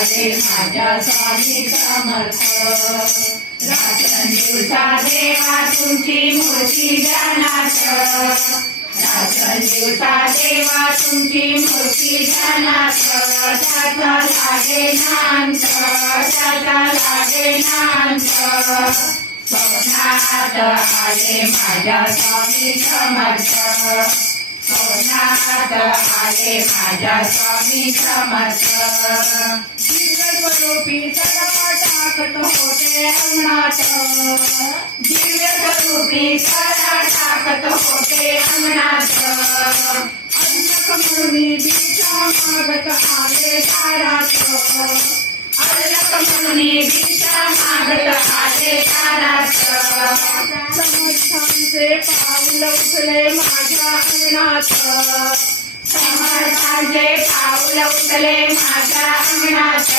आले माझ्या स्वामी समर्थ. रात्रंदिवसा देवा तुमची मूर्ती ध्यानात, रात्रंदिवसा देवा तुमची मूर्ती ध्यानात. त्याचा लागे नांत, त्याचा लागे नांत. स्वप्नात आले माझ्या स्वामी समर्थ, स्वप्नात आले माझ्या स्वामी समर्थ. दिव्यस्वरूपी सडा टाकत होते अंगणात, दिव्यस्वरूपी सडा टाकत होते अंगणात. अंतक म्हणून दिशा मागत आले दारात, अंतक म्हणून दिशा मागत आले दारात. समर्थांचे पाऊल उचले माझ्या अंगणात, समर्थांचे पाऊल उचले माझ्या अंगणात.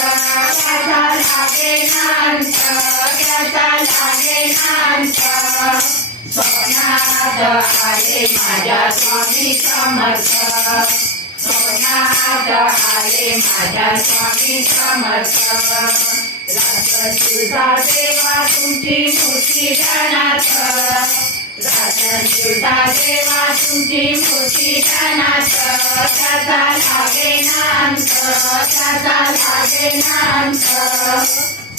त्याचा लागे नांत, त्याचा लागे नांत. स्वप्नात आले माझ्या स्वामी समर्थ, स्वप्नात आले माझ्या स्वामी समर्थ. रात्रंदिवसा देवा तुमची मूर्ती ध्यानात, रात्रंदिवसा देवा तुमची मूर्ती ध्यानात. त्याचा लागे नांत, त्याचा लागे नांत.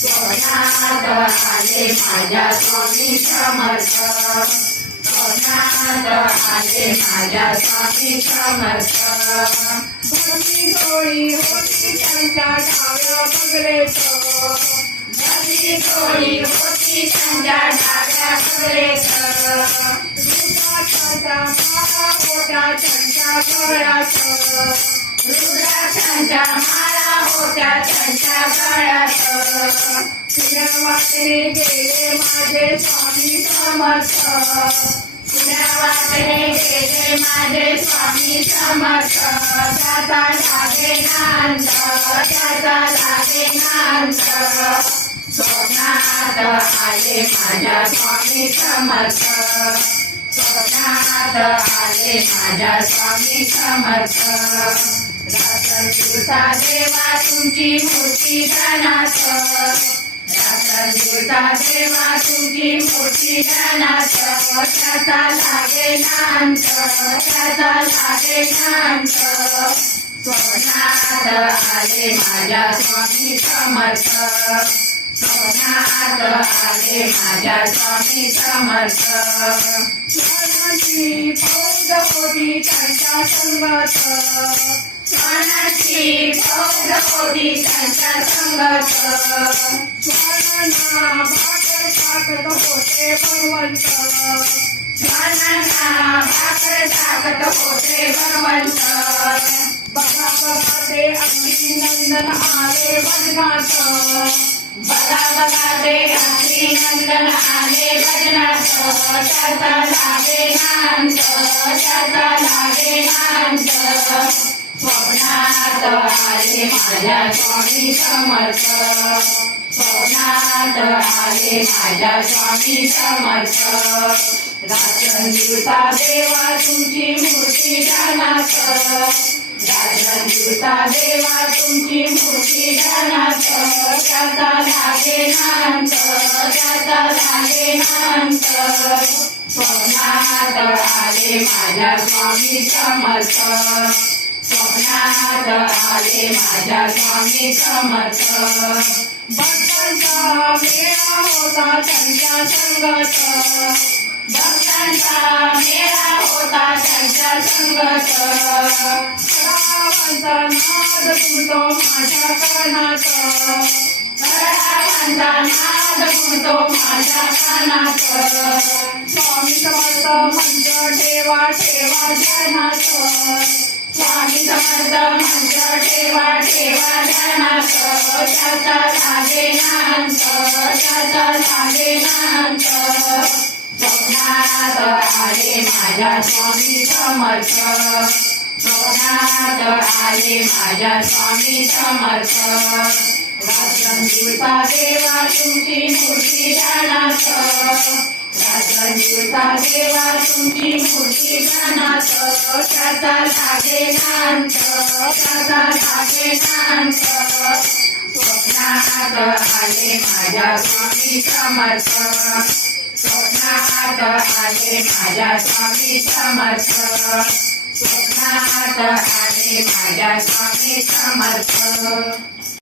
स्वप्नात आले माझ्या स्वामी समर्थ, स्वप्नात आले माझ्या स्वामी समर्थ. भरती डोळी होती त्यांच्या डाव्या बगलेत, भरती डोळी होती त्यांच्या डाव्या बगलेत. रुद्राक्षाच्या माळा होत्या त्यांच्या गळ्यात, रुद्राक्षाच्या माळा होत्या त्यांच्या गळ्यात. पुण्या वाटेने गेले माझे स्वामी समर्थ, पुण्या वाटेने गेले माझे स्वामी समर्थ. त्याचा लागे नांत, त्याचा लागे नांत. स्वप्नात आले माझ्या स्वामी समर्थ, स्वप्नात आले माझ्या स्वामी समर्थ. रात्रंदिवसा देवा तुमची मूर्ती ध्यानात, रात्रंदिवसा देवा तुमची मूर्ती ध्यानात. त्याचा लागे नांत, त्याचा लागे नांत. स्वप्नात आले माझ्या स्वामी समर्थ, स्वप्नात आले माझ्या स्वामी समर्थ. स्वानाची फौज होती त्यांच्या संगत, स्वानाची फौज होती त्यांच्या संगत. स्वानांना भाकर टाकत होते भगवंत, स्वानांना भाकर टाकत होते भगवंत. बघा बघा ते अग्निनंदन आले भजनात, बघा बघा ते अग्निनंदन आले भजनात. त्याचा लागे नांत, त्याचा लागे नांत. स्वप्नात आले माझ्या स्वामी समर्थ, स्वप्नात आले माझ्या स्वामी समर्थ. रात्रंदिवसा देवा तुमची मूर्ती ध्यानात, रात्रंदिवसा देवा तुमची मूर्ती ध्यानात. त्याचा लागे नांत, त्याचा लागे नांत. स्वप्नात आले माझ्या स्वामी समर्थ, स्वप्नात आले माझ्या स्वामी समर्थ. भक्तांचा मेळा होता त्यांच्या संगत, भक्तांचा मेळा होता त्यांच्या संगत. सडावांचा नाद गुंतो माझ्या कानात, सडावांचा नाद गुंतो माझ्या कानात. स्वामी समर्थ मंत्र ठेवा ठेवा ध्यानात, स्वामी समर्थ मंत्र ठेवा ठेवा ध्यानात. त्याचा लागे नांत, त्याचा लागे नांत. स्वप्नात आले माझ्या स्वामी समर्थ, स्वप्नात आले माझ्या स्वामी समर्थ. रात्रंदिवसा देवा तुमची मूर्ती ध्यानात, रात्रंदिवसा देवा तुमची मूर्ती ध्यानात. त्याचा लागे नांत, त्याचा लागे नांत. स्वप्नात आले माझ्या स्वामी समर्थ स्वप्नात आले माझ्या स्वामी समर्थ स्वप्नात आले माझ्या स्वामी समर्थ